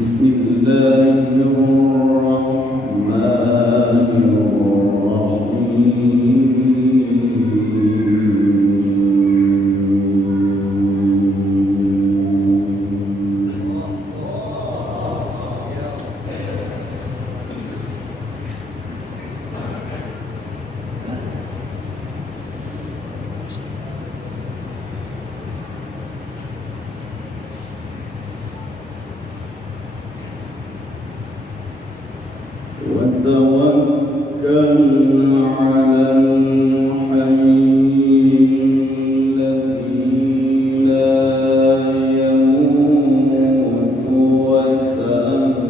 بسم الله الرحمن وتوكل على الحي الذي لا يموت وسبح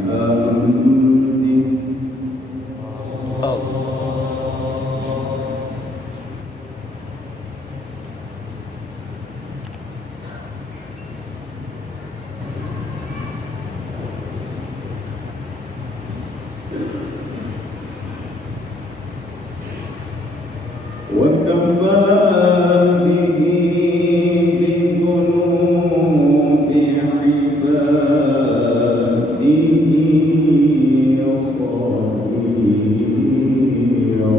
بحمده وكفى به بذنوب عباده خبيرا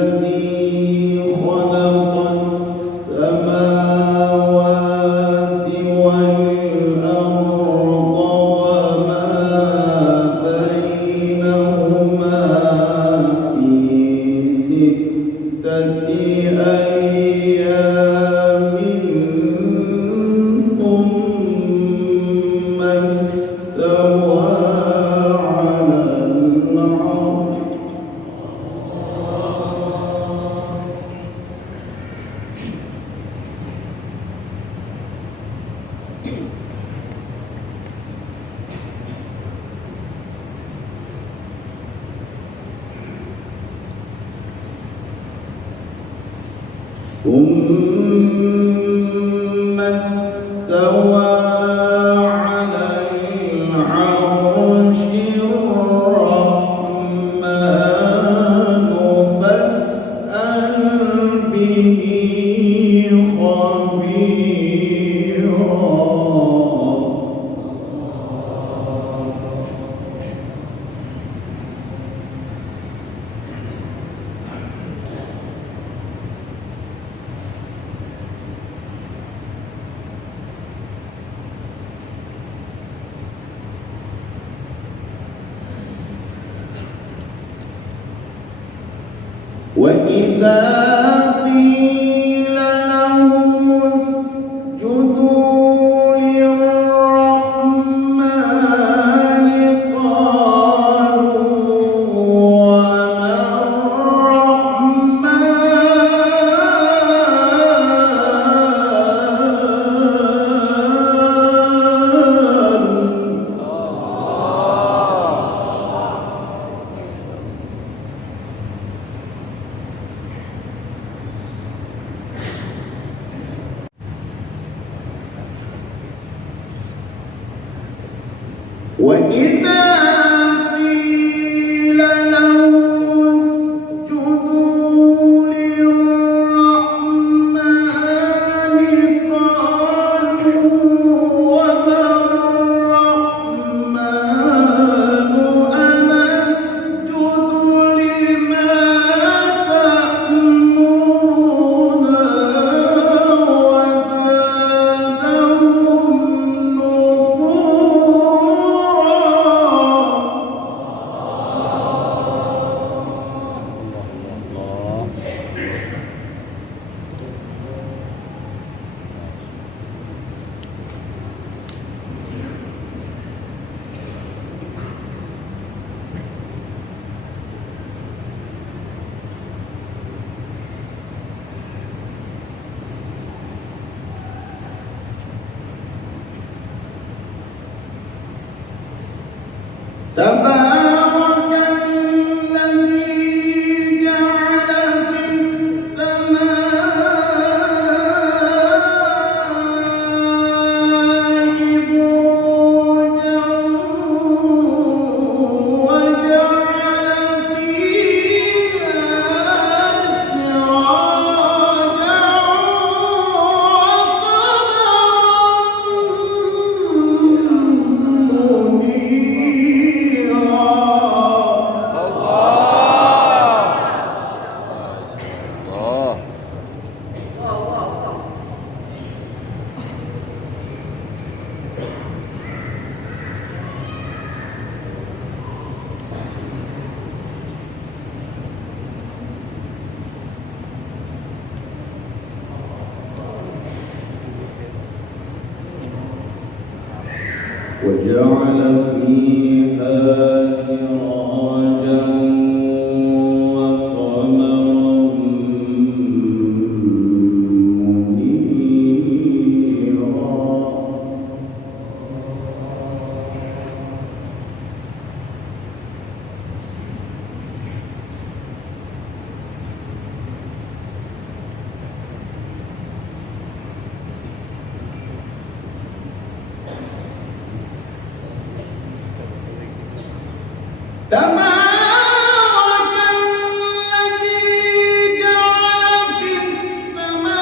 الذي خلق السماوات والأرض وما بينهما في 6 أيام ثم استوى على العرش ثم استوى على العرش الرحمن فاسأل به خبيرا وإذا قيل لهم اسجدوا للرحمن قالوا وما الرحمن وإذا قيل لهم اسجدوا للرحمن قالوا وما الرحمن أنسجد لما تأمرنا وزادهم تبارك الذي جعل في السماء بروجا وجعل فيها سراجا وقمرا منيرا. وجعل فيها سراجا وقمرا منيرا. تبارك الذي جعل في السماء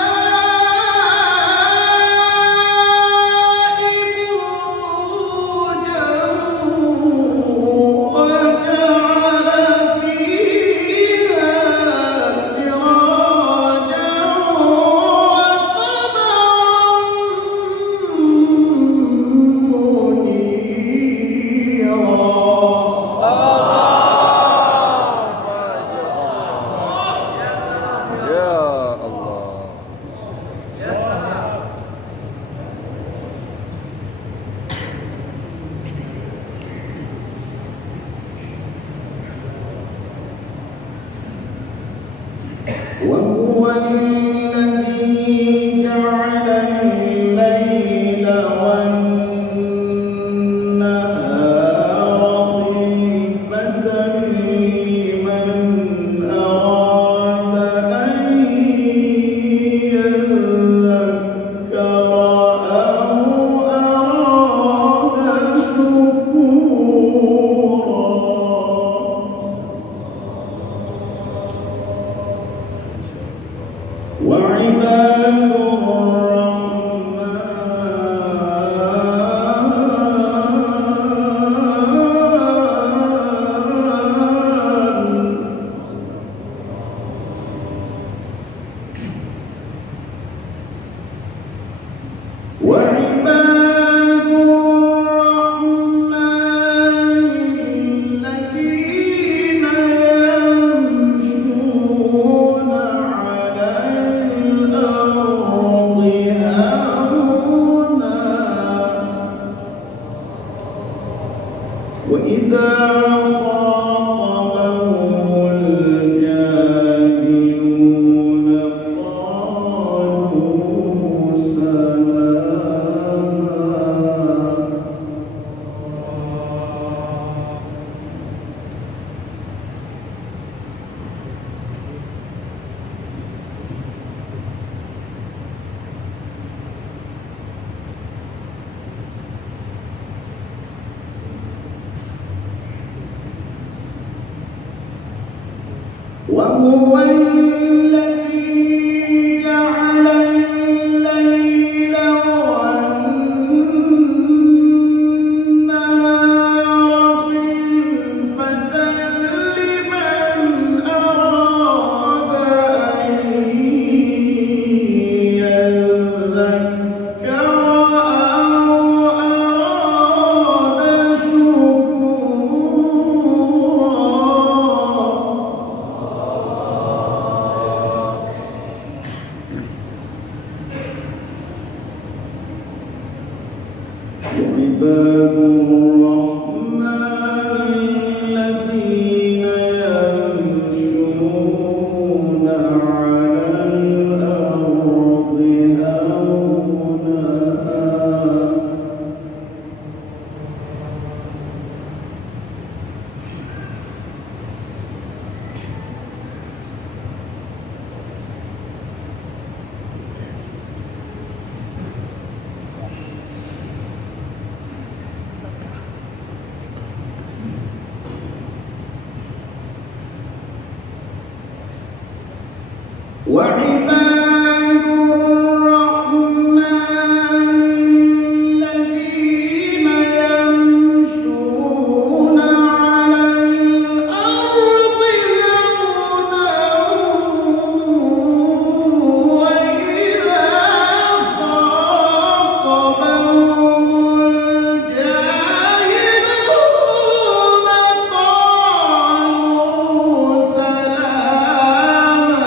بروجا وجعل فيها سراجا وقمرا منيرا. وهو الذي جعل الليل والنهار خلفة لمن أراد أن يذكر أو أراد شكورا. وعباد الرحمن الذين يمشون على الأرض هونا وإذا خاطبهم الجاهلون قالوا سلاما. وهو الذي جعل الليل والنهار خلفة لمن أراد أن يذكر أو أراد عباد الرحمن الذين يمشون على الأرض هونا وعباد الرحمن الذين يمشون على الأرض هونا وإذا خاطبهم الجاهلون قالوا سلاما.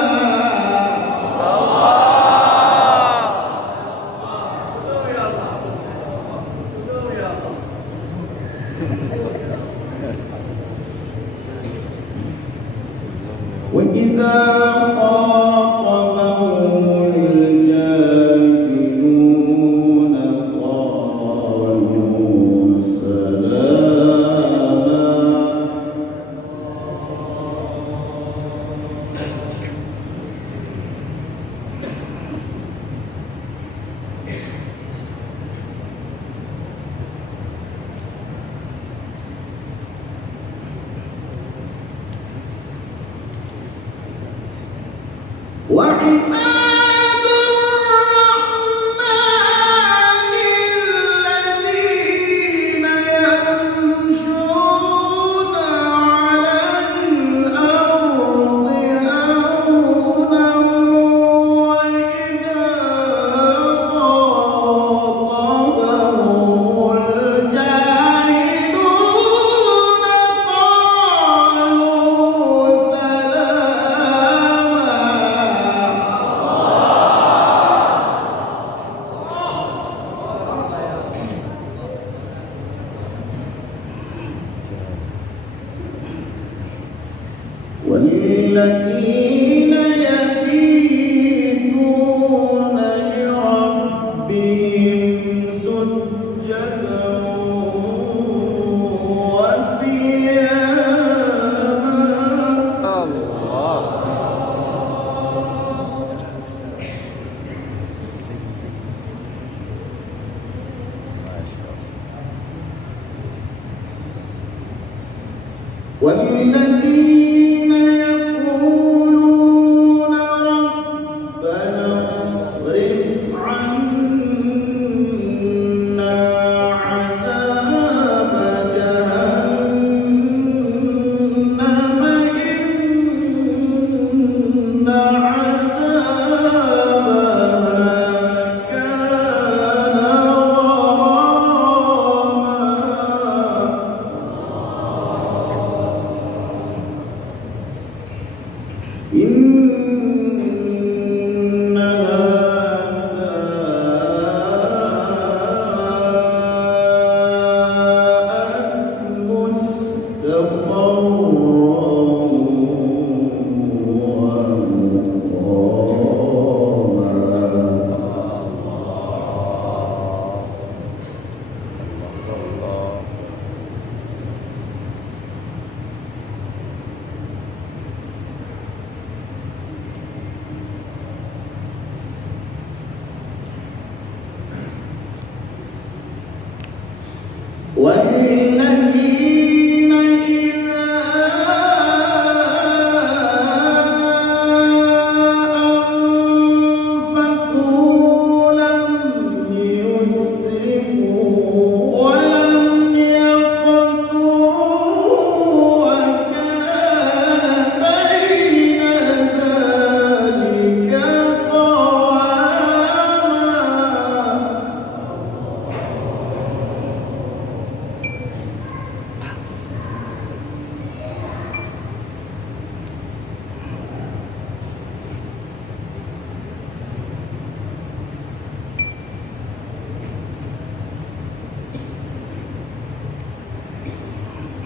وإذا خاطبهم الجاهلون قالوا سلاما. وعباد الرحمن الذين يمشون على الأرض هونا وإذا خاطبهم الجاهلون قالوا سلاما. والذين يبيتون لربهم سجدا وقياما. والذين يقولون ربنا اصرف عنا عذاب جهنم إن عذابها كان غراما. إنها ساءت مستقرا والذين إذا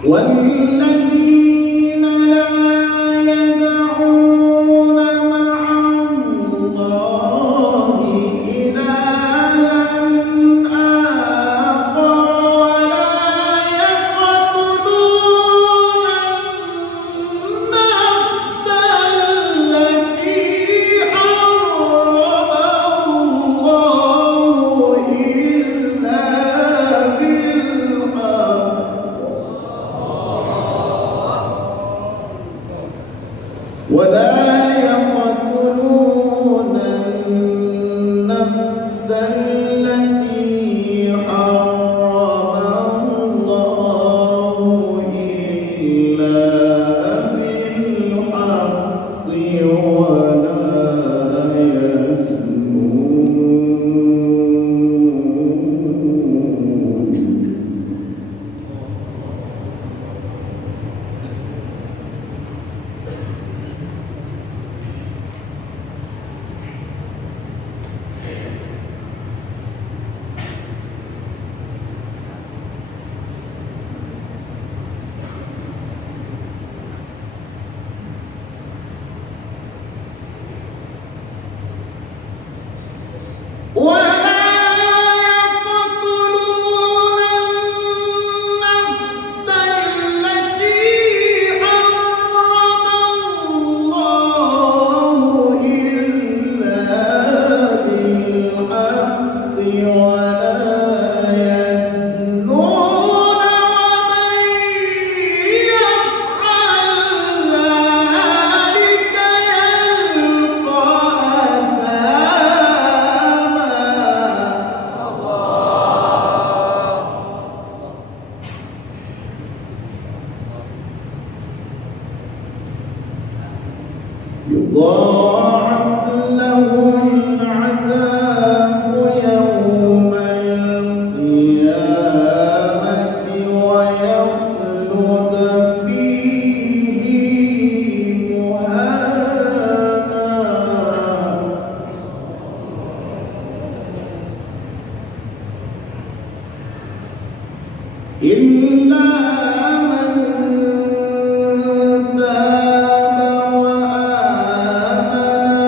والذين لا يدعون مع الله إلها آخر ولا يقتلون النفس التي حرم الله إلا بالحق ولا يقتلون النفس التي حرم الله إلا بالحق ولا يزنون ولا يقتلون النفس التي حرم الله إلا بالحق ولا يزنون ومن يفعل ذلك يلقى أثاما يضاعف له العذاب يوم القيامة ويخلد فيه مهانا إلا من تاب وآمن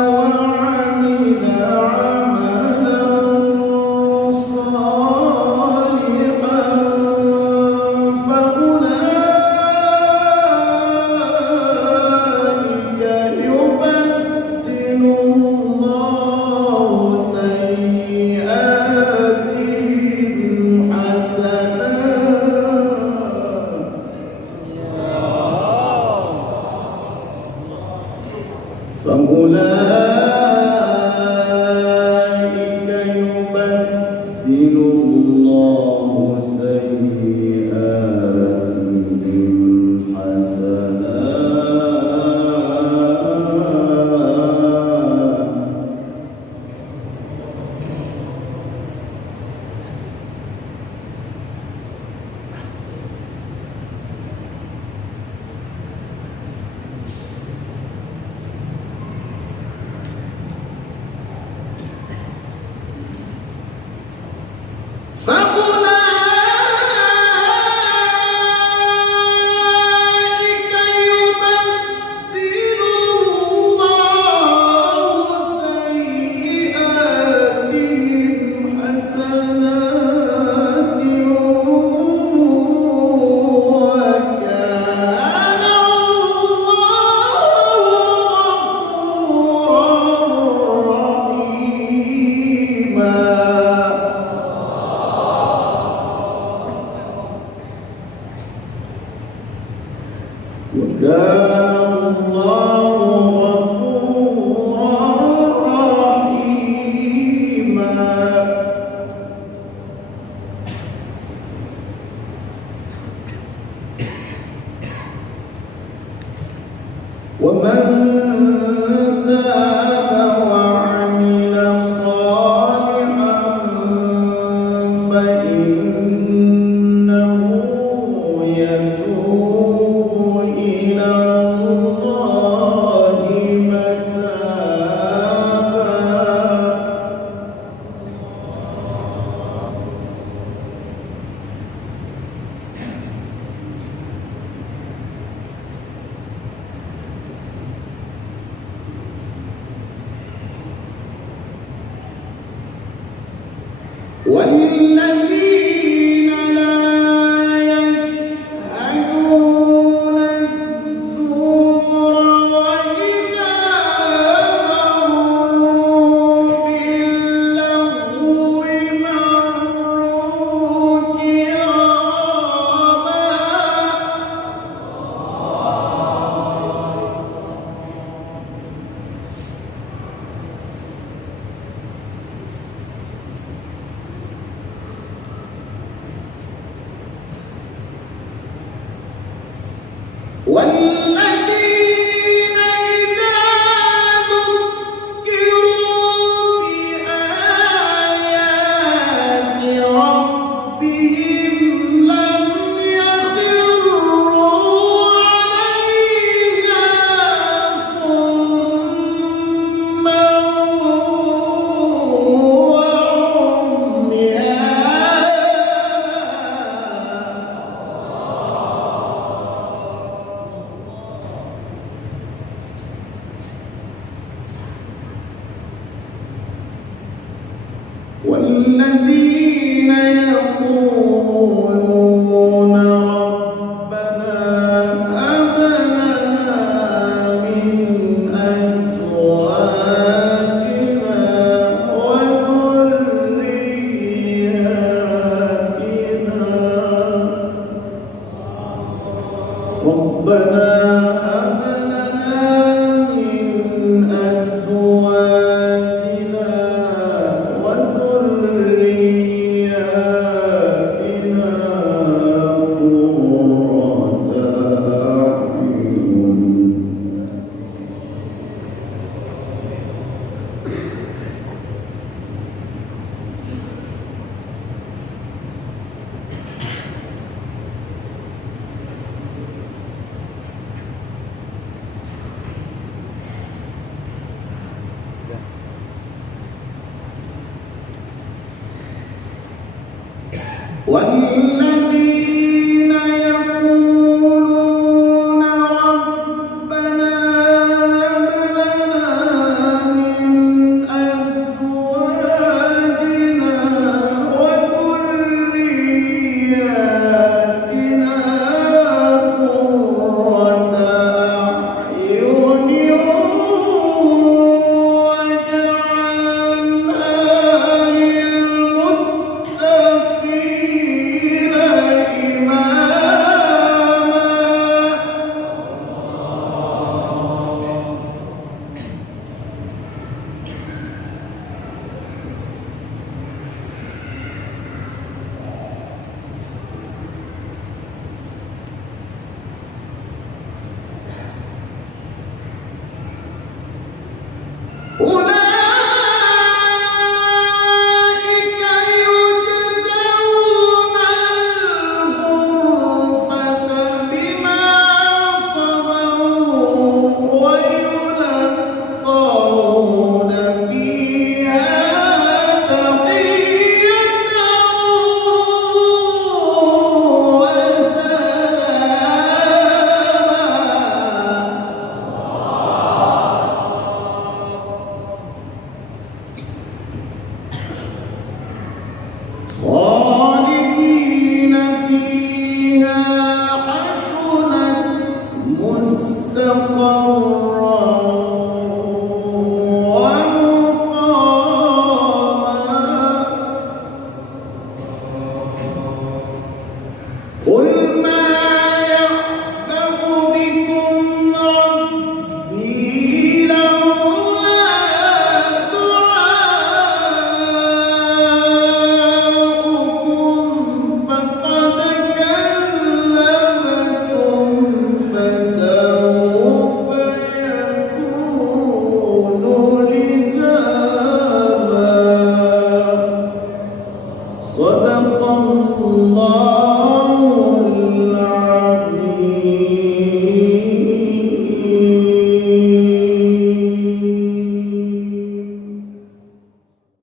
وعمل عملا صالحا فأولئك يبدل الله سيئاتهم حسنات فأولئك يبدل الله سيئاتهم حسنات فأولئك يبدل الله سيئاتهم حسنات وكان الله غفورا رحيما وكان الله غفورا رحيما ومن تاب وعمل صالحا فإنه يتوب إلى الله متابا والذين لا يشهدون الزور وإذا مروا باللغو مروا كراما والذين إذا ذكروا بآيات ربهم لم يخروا عليها صما والذين يقولون ربنا هب لنا من أزواجنا وذرياتنا ربنا هب لنا من أزواجنا وذرياتنا قرة أعين والذين